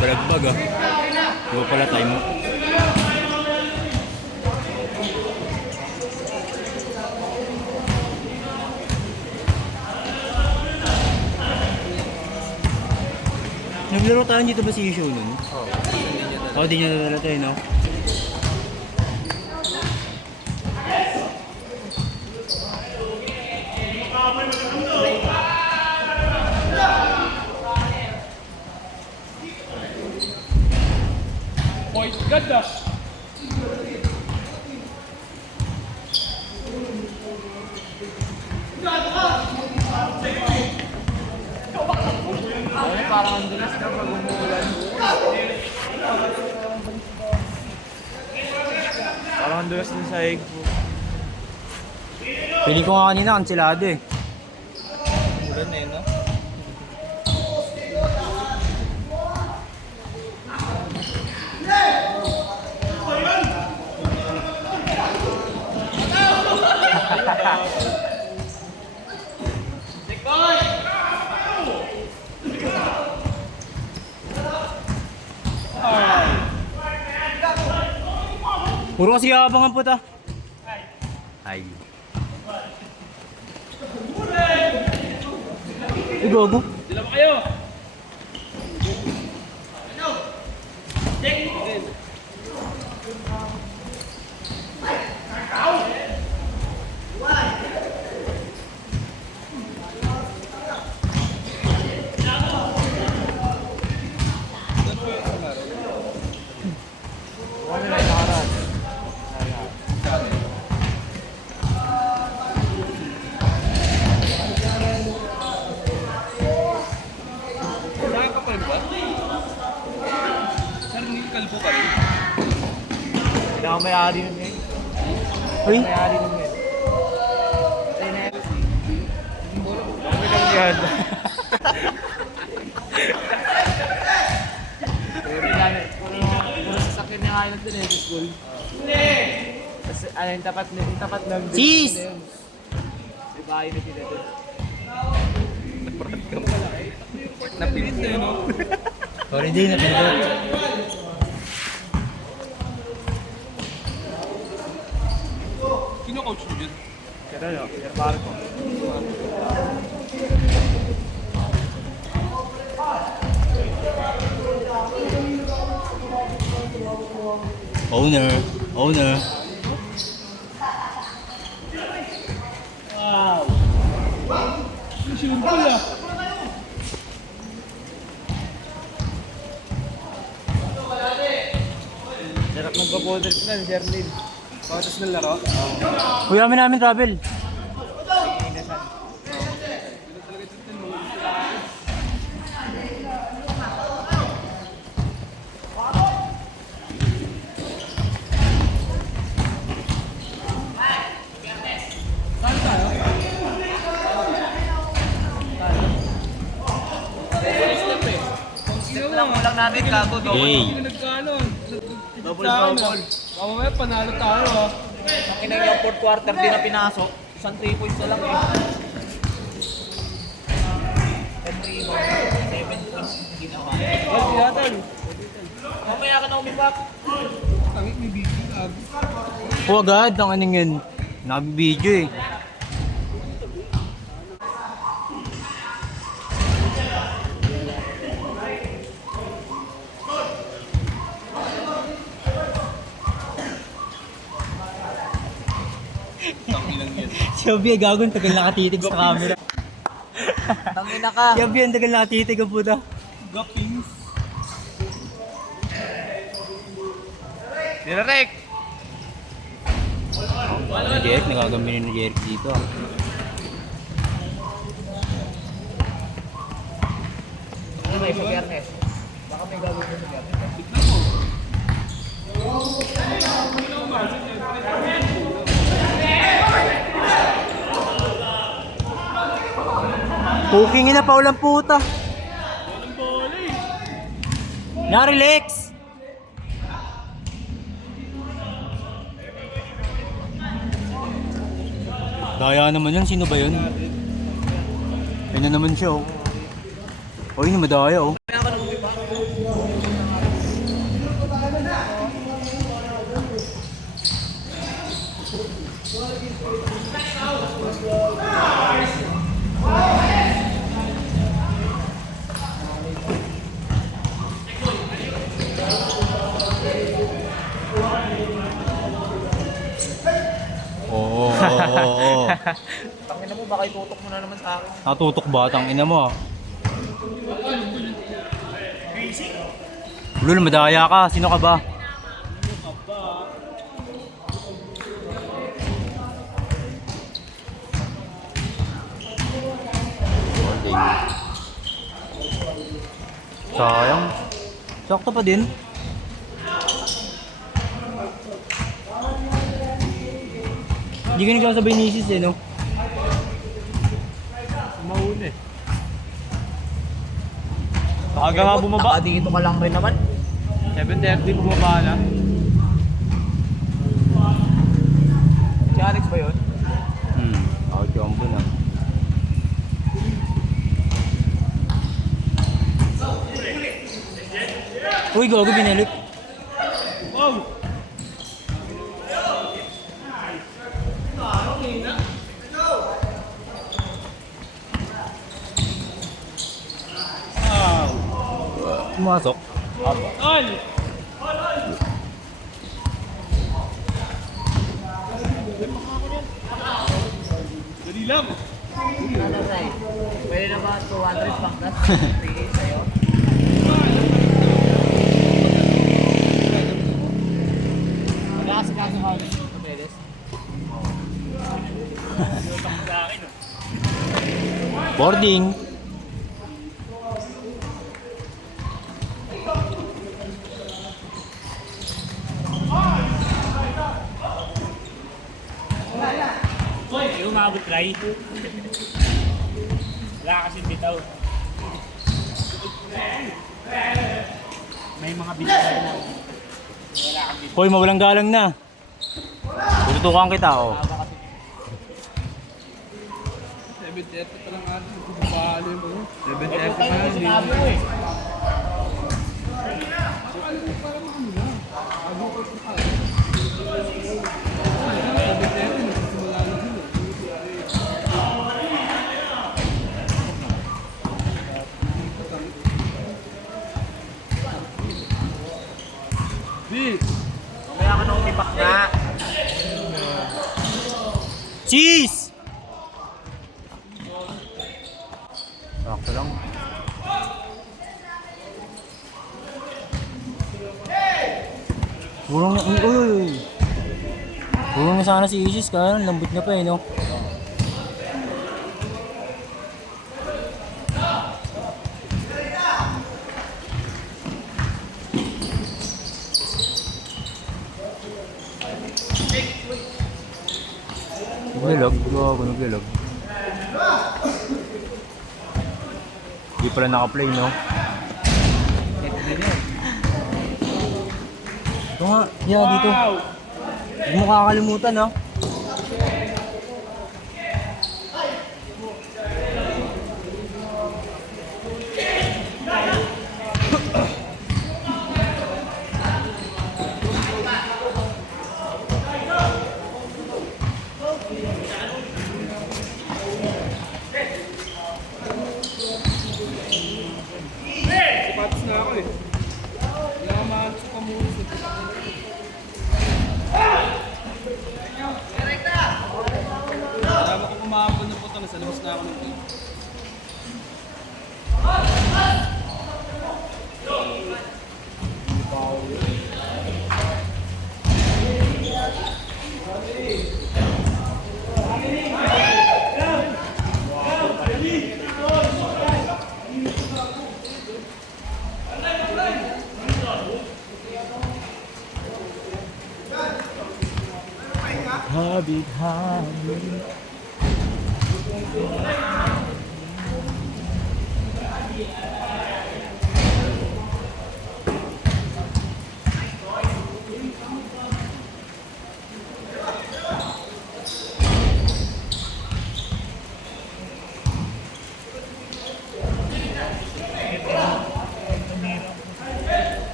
Balagbag ah. Di ba pala time mo? Naglaro tayo dito ba si Yusho nun? Oo. Di niya nadala tayo, no? Boys, ganda! Parang ang dulas na pag umuulan. Parang ang dulas din sa egg. Pili ko nga kanina, kansilado eh. Ulan na yun, no? Puro kasi abangan po ta. Ay. Ay, gago. Sila ba kayo? Kalbo ka rin. Pinakamayari nun eh. Uy. Pinakamayari nun eh. Okay lang yan. Puro sasakyan niya kayo nagdun eh sa school. Tapos ano yung tapat ng Sis! May bahay na sila dun. Nagparat ka pala eh. Napilit na yun, no? Sorry din, napindot. Kino-coach mo dyan? Kaya no, Sir Marco. Owner. Wow! Simple ah! Sarap magpapoder ko na, Sir Lin. Patas ng laro? Uy, namin travel. Lang natin gago do. Hey. Double. Mamaya panalo tayo ah. Ang ina yung fourth quarter din na pinasok. Isang 3 points na lang eh. 10 rebounds, 7 points ginawa. Well, Seattle. Mamaya ka na umibak. Tangik may bigil ag. O agad, ang anong yun. Nabibidyo eh. Si Obi, gagawin, tagal nakatitig sa camera. Tangina ka. Si Obi, ang tagal nakatitig ang puta. Gapings. Direk. Jeric, nagagaminin ni Jeric dito ah. Ano may sa Biyernes? Baka may gagawin mo sa Biyernes. Pukingin na paulang puta. Na-relax. Daya naman yun. Sino ba yun? Yan na naman siya oh. Oh, yun yung madaya oh. Kaya ka nang umipa. Oo, oo. Tangina mo, baka itutok mo na naman sa akin. Natutok batang ina mo ah. Lul, madaya ka. Sino ka ba? Sayang. Sakto pa din. Hindi ka nagkasabay ni Isis eh, no? Mahuli. Baka nga bumaba. Taka dito ka lang rin naman. 7:30 bumaba na. Si Alex ba yun? Ako jumbo na. Uy, gago binalik. Pumasok. Ano na eh. Pwede na ba 200 pangkas? Pili sa'yo. Mag-aasikaso ka. Papeles. Boarding. Hindi umabot try. Wala kasing bitaw. May mga bitaw na. Hoy, mawalang galang na. Tututukan kita oh. 7:30 pa lang ata. Bumabali mo. 7:30 Ito pa tayo lang. sinabi mo eh. Kaya ka nang umipak na. Cheese! Sakto lang. Burong na, uy! Burong na sana si Isis, kaya lambot na pa eh, no? Naglalag, gago, naglalag. Hindi pala naka-play, no? Ito nga, yeah, dito. Huwag mo kakalimutan, no? Sapatos na ako eh. Yaman sa kamulis eh. Alam ko kumahapon na po ito. Nasa labas na ako ng play. Habit-habit.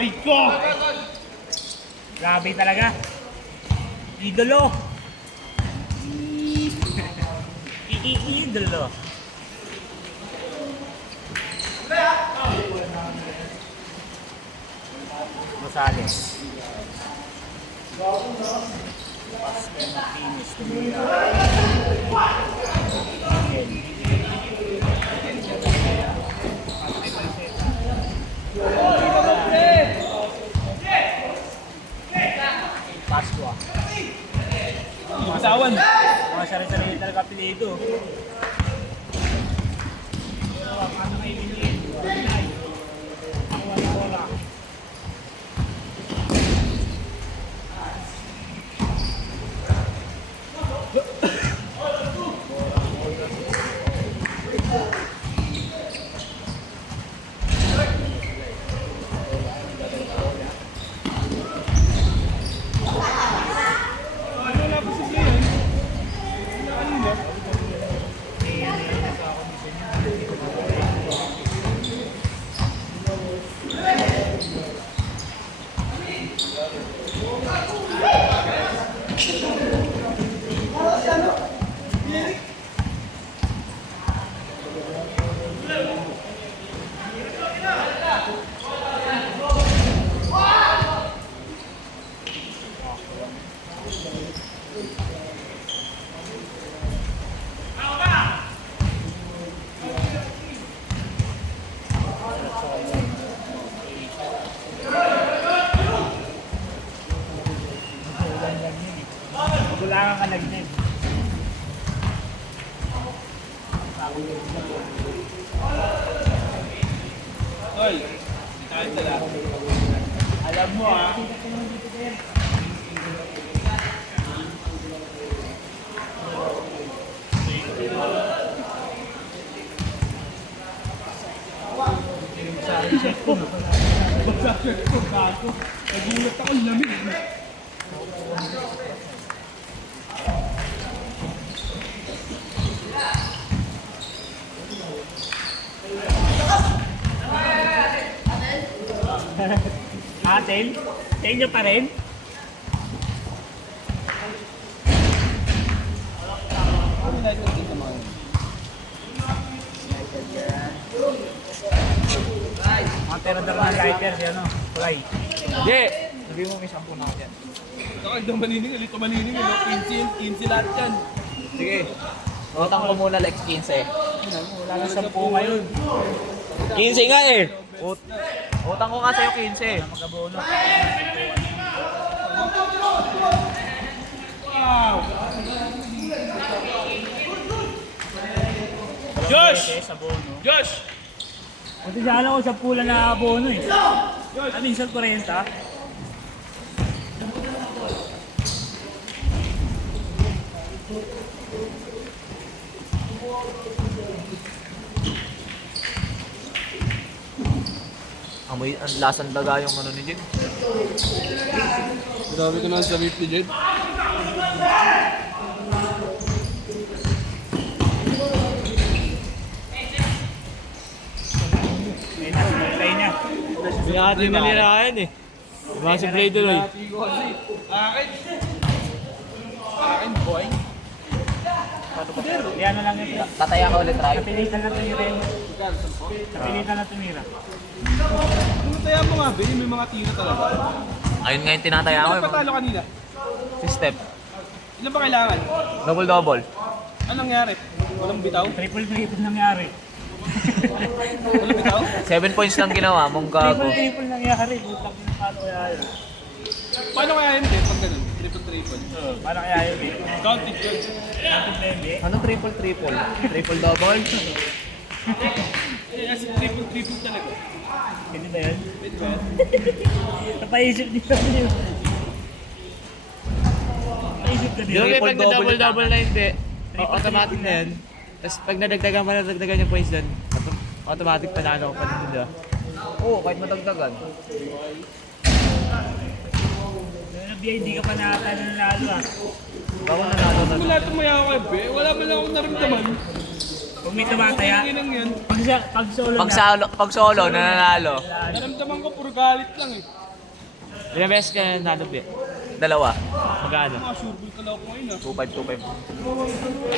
aray ko! Grabe talaga. Idolo. Idolo. Rosales. Pascal Martinez, Tumira. Pasqua. Bitawan. Mga sari-sari talaga apelido. Paano may bilhin? Wala. Kulangan ka nagnin. Tol, kahit sila. Alam mo ah. Nagulat ako, lamig. Tail? Tail nyo pa rin? Mga terador ng lighter, yan o. Fly. Hindi! Sabi mo may 10 na ako dyan. Kakagdang manining, alito manining, 15 lahat yan. Sige. Utang ko muna like 15. Wala na 10 ngayon. 15 nga eh! Utang ko nga sa'yo 15. Mag-abono. Josh! Sa abono. Josh! Kasi siya alam ko sa pula na abono eh. Minsan 40. Amoy, ang lasang daga yung ano ni Jim. Grabe ko na sa beef ni Jed. Ayun na, sinulay niya. Binati na nirahan eh. Mga si Blade Roy. Akin, boy. Yan na lang yun. Tataya ka ulit, Ray. Kapilitan na tumira yun. Kapilitan na tumira. Ano taya mo nga, Ben? May mga tira talaga. Ayun nga yung tinataya ko. Ano patalo kanina? Si Step. Ilan ba kailangan? Double-double. Anong nangyari? Walang bitaw? Triple nangyari. Walang bitaw? 7 points lang ginawa mong gago. Triple nangyari. Butak na paano kaya yun. Paano kaya yun, Ben? Pag ganun? Triple. Paano kaya yun eh? Counted yun. Anong blende? Anong triple-triple? Triple-double? Kasi triple talaga. Hindi ba yun? Pwede ba yan? Napaisip nila yun. Napaisip ka Di nila. ba may pag na-double-double na hindi? Automatic na yan. Tapos pag nadagdagan yung points doon, automatic panalo ko pa din nila. Oo, kahit madagdagan. BID ka pa nanalo ah. Bako nanalo na. Wala itong maya ko, Ben. Wala man lang akong naramdaman. Kung may tumataya, pag solo na, Pag solo, nananalo. Naramdaman ko puro galit lang eh. Ilang beses ka nanalo, Bi? Dalawa. Magkano? Mga sure ball ka lang ako ngayon 2.5.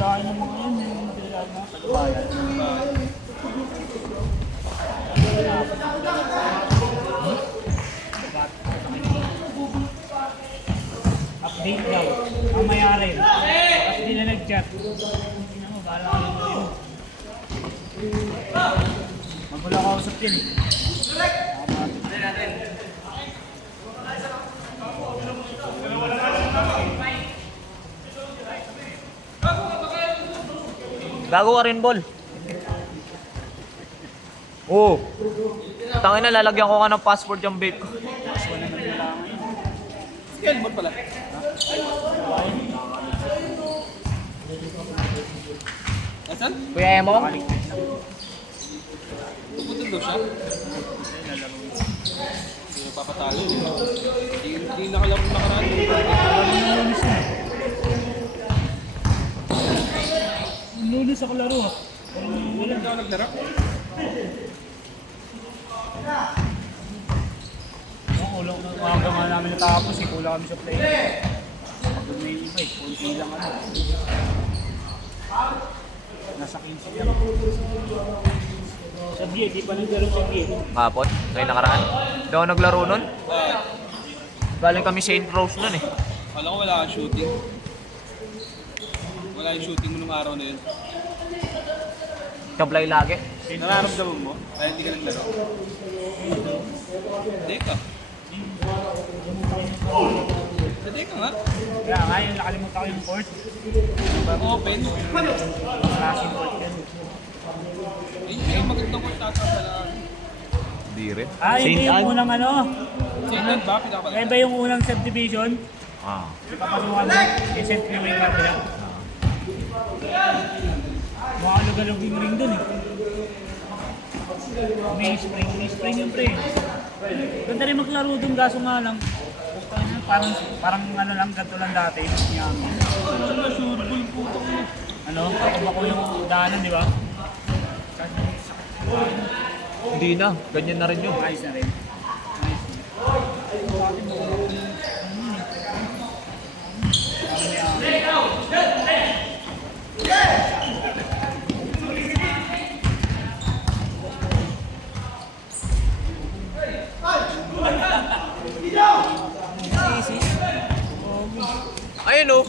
kaya ng mga yun, yung pinaglaan mo, pagbayan. Update daw, mamaya rin. Tapos di na nag-chat. Tingnan mo, bahala ka lang yun. Magwala kausap yun eh. Gago ka rin, Bol. Oo. Tangin na, lalagyan ko nga ng passport yung vape ko. Scale ball pala. Asan? Kuya Emo? Puputol daw siya. Hindi na papatalo. Hindi nakalaro nakaraan. Lunes ako laro ah. Wala daw naglaro. Kulang na umaga nga namin natapos eh. Kulang kami sa play. Pag may iba eh. Kunti lang ano. Nasa 15 lang. Sa BA, di pa naglaro sa BA. Kapon? Ngayon nakaraan? Hindi ako naglaro nun. Galing kami St. Rose nun eh. Kala ko wala kang shooting. Wala yung shooting mo nung araw na yun. Kablay lagi. Nararamdaman mo? Kaya hindi ka naglaro. Hindi ka. Hindi ka nga. Kaya nga yun, nakalimutan ko yung court. Open. Klaseng court yan. Hindi ka magandang kung tatapala. Hindi rin. Ah, yun yung unang ano. Tingnan ba? Pinapala. Kaya ba yung unang subdivision? Ah. Papasukan mo, yung St. Louis Club nila. Mga lugaluging ring dun eh. May spring yung pre. Ganda rin maglaro dun, kaso nga lang. Parang ano lang, ganito lang dati. Yaman. Ano, ako yung daanan, di ba? Hindi na. Ganyan na rin yun. Ayos na rin. Ayun oh.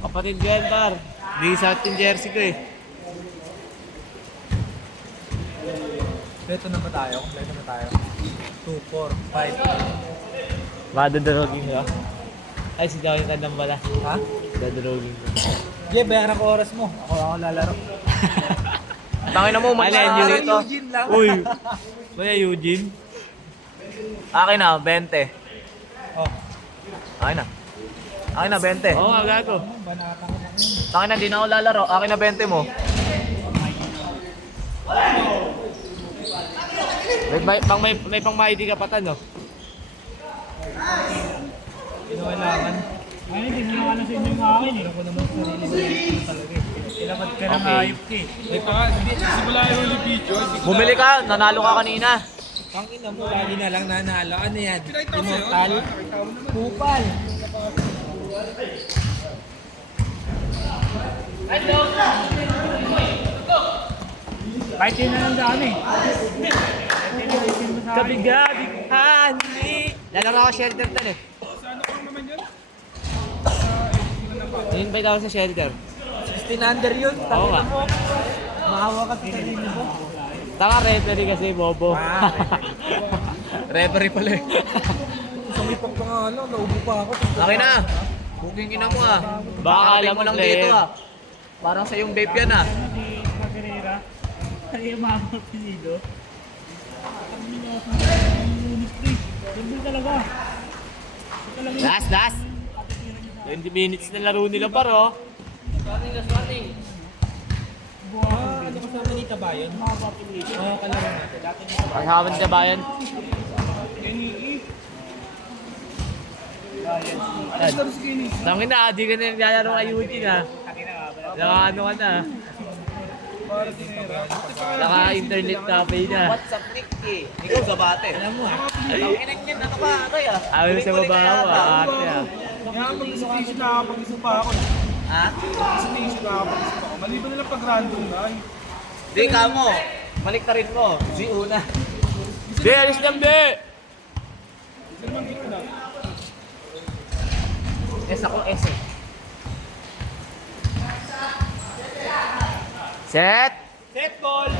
Kapatid ko yan, par. Di sa ating jersey ko eh. Kompleto na ba tayo? 2, 4, 5. Madadroging ka? Ay, si Jonathan lang pala. Ha? Dadroging ko. Yeah, bayaran ko oras mo. Ako lalaro. Tangin na mo, Ano, mag-send yun dito. Eugene lang. Uy. Kuya Eugene? Akin na, 20. Oh. Akin na. Akin na, 20. Oo, gago. Banata ko na yun. Akin na, di na ako lalaro. Akin na, 20 mo. May pang maidi ka patan, no? Kailangan. Ay, hindi mo naman sa inyo yung akin eh. Ako naman sa sarili mo talaga eh. Ilabad ka ng Okay. hayop ka eh. Eh, baka hindi. Simula yung ulit video. Bumili ka, nanalo ka kanina. Pangina mo, lagi na lang nanalo. Ano yan? Pinakita ko sa'yo. Immortal? Nakita mo naman. Kupal. Kahit yun na lang sa amin eh. Kahit yun na lang mo sa akin. Gabi-gabi, honey. Lalaro ako shelter tan eh. Saan ako naman yan? In-invite ako sa shelter. 16 under yun. Oo nga. Mahawa ka sa sarili mo. Taka referee kasi, bobo. Ah, Referee pala eh. Sumipak pa nga lang. Naubo pa ako. Akin na. Booking ina mo ah. Baka alam mo lang dito ah. Parang sa yung vape yan ah. Si Cabrera. Ay, yung mga pinido. Ang minus ng Lunis pre. Gandun talaga. Ito talaga yung Last. 20 minutes na laro nila paro. Ano kasama ni Tabayan? Mga kalaro natin. Dati mo. Kasama ni Tabayan. Tangin na, di ka na naglalaro kay Eugene ha. Naka-ano ka na. Naka-internet cafe na. WhatsApp Nick eh. Ikaw sa bate. Alam mo ha. Tanginan yan, ano ka, Aray ah. Ayaw sa babae mo, arte ha. Kaya pag-isip nakakapag-isip pa ako. Ha? Pag-isip nakakapag-isip ako. Maliban nila pag random na. Di ka mo. Balik ta rin mo. Si Una. Be, alis lang be! S ako, S eh. Set! Set ball!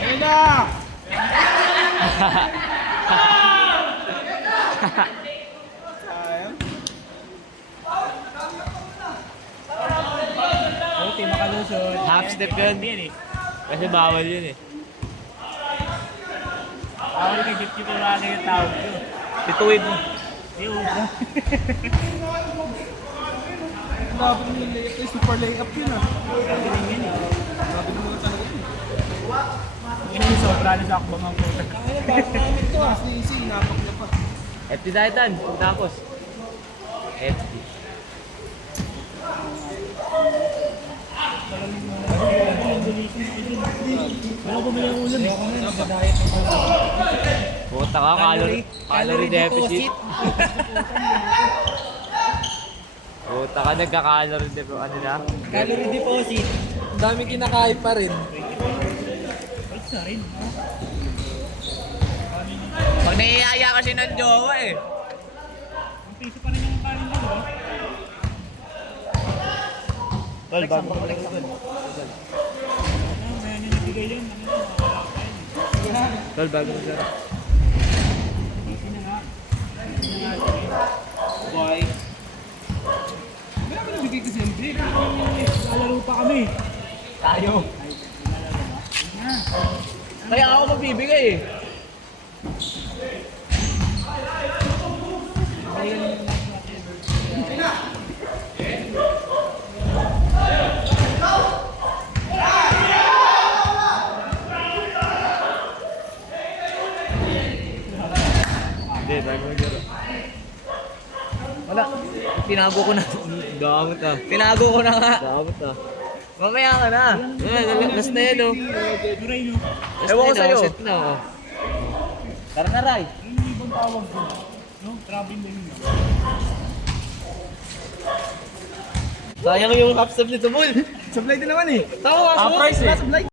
Ayun na! Okay, makalusot. Half step yun. Yan eh. Kasi bawal yun eh. Ako rin kay Jeff Jeff Urano yung tawag ko. Tituwid mo. Di ubra. Grabe yung layup eh. Super layup yun ah. Grabe naman talaga yun. Yun yung sobra na sa akbang ang puta. Kaya bago namin to ah. Sneezy, napak na pa. FT Titan, tapos. FT. Wala ko bumili ang ulan eh. Puta ka, calorie deficit. Puta ka, nagka-calorie deficit. Ano na? Calorie deposit. Ang daming kinakain pa rin. Wait na rin. Pag naiiyaya kasi ng jowa eh. Ang piso pa rin yung kanin mo, diba? Tol, bago ko lang Ano, may ano nabigay yan. Ano, makakala pa yun. Tol, bago mo sir. Easy na nga. Easy na nga. Why? Kaya ba nabigay kasi yung break? Lalaro pa kami. Tayo. Kaya ako magbibigay eh. Hindi, bago mo sir. Wala. Tinago ko na. Damot ah. Tinago ko na nga. Damot ah. Mamaya ka na. Last na yun oh. Duray, no? Ewan ko sa'yo. Set na oh. Tara na, Ray. Yung ibang tawag ko. No? Travel na yun. Sayang yung half step nito, Mul. Sablay din naman eh. Tawa ka, Price eh.